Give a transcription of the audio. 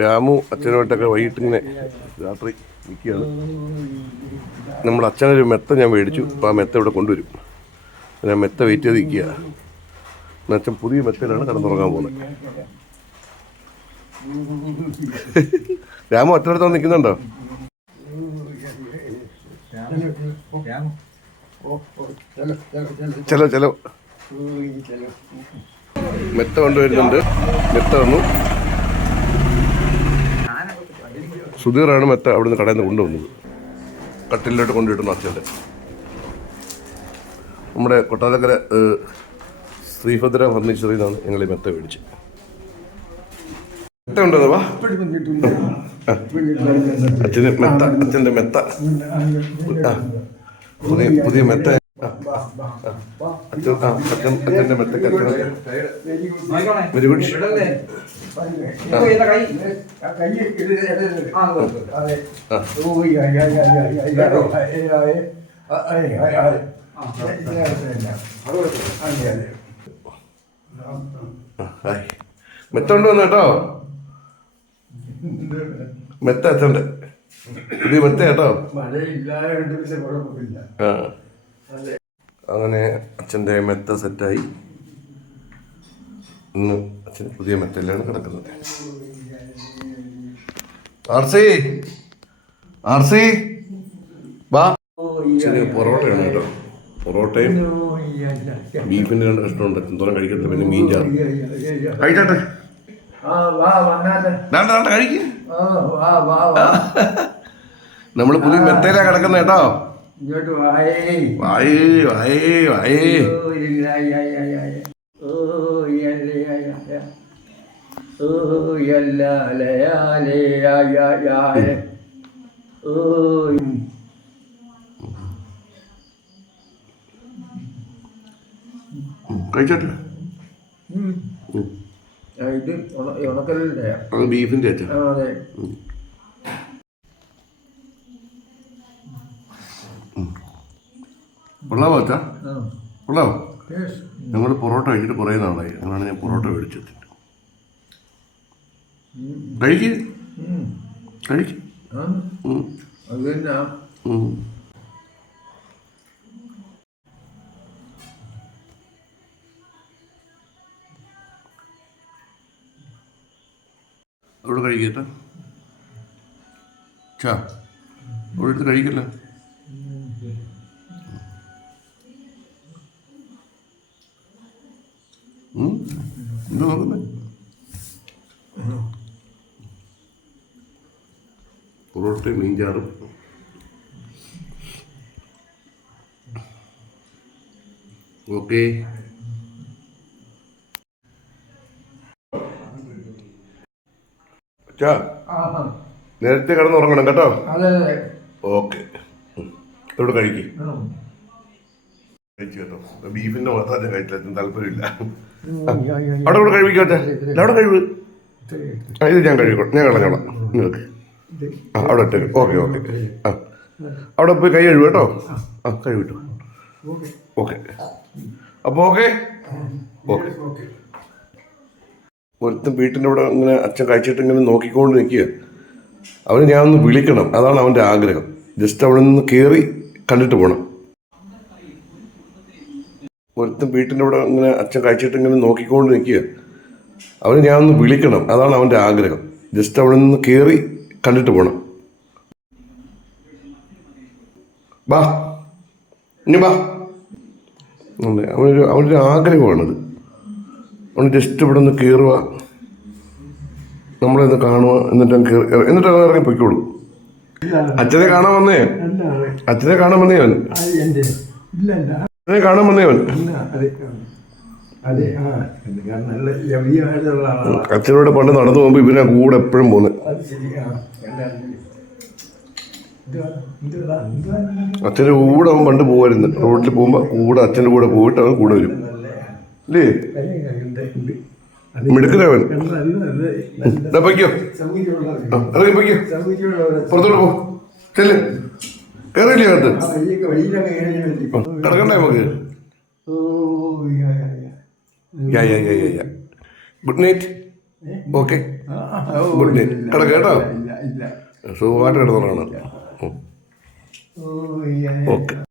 രാമു അച്ഛനുമായിട്ടൊക്കെ വൈകിട്ടിങ്ങനെ രാത്രി നിൽക്കുകയാണ്. നമ്മുടെ അച്ഛനൊരു മെത്ത ഞാൻ മേടിച്ചു. അപ്പോൾ ആ മെത്ത ഇവിടെ കൊണ്ടുവരും. ഞാൻ മെത്ത വെയിറ്റ് ചെയ്ത് നിൽക്കുക. അച്ഛൻ പുതിയ മെത്തയിലാണ് കിടന്നുറങ്ങാൻ പോകുന്നത്. രാമു അച്ഛനടുത്ത് നിൽക്കുന്നുണ്ടോ? ചെലോ മെത്ത കൊണ്ടുവരുന്നുണ്ട്. മെത്ത വന്നു. സുധീറാണ് മെത്ത അവിടുന്ന് കടയിൽ നിന്ന് കൊണ്ടുവന്നത്. കട്ടിലോട്ട് കൊണ്ടുവിട്ടുന്നു അച്ഛൻ്റെ. നമ്മുടെ കൊട്ടാരക്കര ശ്രീഭദ്ര ഫർണിച്ചറിൽ നിന്നാണ് ഞങ്ങൾ ഈ മെത്ത മേടിച്ച്. മെത്ത ഉണ്ടോ? വാ അച്ഛൻ്റെ മെത്ത. അച്ഛൻ്റെ മെത്ത പുതിയ മെത്ത. അച്ഛൻ്റെ മെത്തക്ക് വെരി ഗുഡ്. മെത്ത കൊണ്ടുവന്നു കേട്ടോ. മെത്ത അച്ഛൻ്റെ പുതിയ മെത്ത കേട്ടോ. അങ്ങനെ അച്ഛൻ്റെ മെത്ത സെറ്റായി. ഇന്ന് അച്ഛൻ പുതിയ മെത്തയിലാണ് കിടക്കുന്നത്. ആർസി വാ. അച്ഛന് പൊറോട്ടയാണ് കേട്ടോ. പൊറോട്ടയും ബീഫിൻ്റെ 2 കഷ്ണമുണ്ട്. എന്തോരം കഴിക്കട്ടെ. പിന്നെ മീൻ ചാറ് കഴിച്ചാട്ടെ. കഴിക്കും. നമ്മള് പുതിയ മെത്തയിലാ കിടക്കുന്ന കേട്ടോ. കഴിച്ചോട്ടെ. അത് ബീഫിന്റെ അച്ഛൻ. കൊള്ളാവോ അച്ഛാ? കൊള്ളാവോ? ഞങ്ങൾ പൊറോട്ട കഴിച്ചിട്ട് കുറേ നാളായി. അങ്ങനെയാണ് ഞാൻ പൊറോട്ട മേടിച്ചത്. കഴിക്ക്. അവിടെ കഴിക്കട്ടെ. അവിടെ എടുത്ത് കഴിക്കല്ലോ. എന്താ നോക്കുന്നത്? പൊറോട്ടയും മീൻചാറും. ഓക്കെ. നേരത്തെ കിടന്നുറങ്ങണം കേട്ടോ. ഓക്കെ. ഇവിടെ കഴിക്കും. കഴിച്ചു കേട്ടോ. ബീഫിന്റെ മാത്രം കഴിച്ചില്ല. താല്പര്യമില്ല. അവിടെ കൂടെ കഴിവിക്കോട്ടെ. അവിടെ കഴിവ്. ഇത് ഞാൻ കഴിക്കോട്ടെ. ഞാൻ കളഞ്ഞോളാം. നിങ്ങൾക്ക് അവിടെ ഇട്ടേക്ക്. ഓക്കെ. അവിടെ പോയി കൈ കഴുകും കേട്ടോ. കഴിവിട്ടു. ഓക്കെ. അപ്പോൾ ഓക്കെ. ഒരുത്തും വീട്ടിൻ്റെ അവിടെ ഇങ്ങനെ അച്ഛൻ കഴിച്ചിട്ട് ഇങ്ങനെ നോക്കിക്കൊണ്ട് നിൽക്കുക. അവന് ഞാൻ ഒന്ന് വിളിക്കണം. അതാണ് അവൻ്റെ ആഗ്രഹം. ജസ്റ്റ് അവിടെ നിന്ന് കയറി കണ്ടിട്ട് പോകണം. ഒരുത്തും വീട്ടിൻ്റെ അവിടെ ഇങ്ങനെ അച്ഛൻ കഴിച്ചിട്ട് ഇങ്ങനെ നോക്കിക്കൊണ്ട് നിൽക്കുക. അവന് ഞാൻ ഒന്ന് വിളിക്കണം. അതാണ് അവൻ്റെ ആഗ്രഹം. ജസ്റ്റ് അവിടെ നിന്ന് കയറി കണ്ടിട്ട് പോകണം. ബാ ഇനി ബാ. അവനൊരു ആഗ്രഹമാണത്. അവന് ജസ്റ്റ് ഇവിടെ നിന്ന് കയറുക, നമ്മളെ ഒന്ന് കാണുക, എന്നിട്ട് ഇറങ്ങി പൊയ്ക്കോളൂ. അച്ഛനെ കാണാൻ വന്നേ. അവൻ അച്ഛനെ കാണാൻ വന്നേ അവൻ. അച്ഛനോട് പണ്ട് നടന്നു പോകുമ്പോ ഇവനെ കൂടെ എപ്പോഴും പോകുന്നത്. അച്ഛൻ്റെ കൂടെ അവൻ പണ്ട് പോകുമായിരുന്നു. റോഡിൽ പോകുമ്പോ കൂടെ അച്ഛൻ്റെ കൂടെ പോയിട്ട് അവൻ കൂടെ വരും. അല്ലേ? മിടുക്കനവൻ. പൊയ്ക്കോ. ഇറങ്ങി പൊയ്ക്കോ. പുറത്തോട്ട് പോ. ചെല്ല്. കയറിയില്ലേ അകത്ത്? കിടക്കണ്ടേ നമുക്ക്? Good night. Okay. Good night. കിടക്ക് കേട്ടോ. ഇല്ല സുഖമായിട്ട് കിടന്നോളാണ്. ഓക്കെ.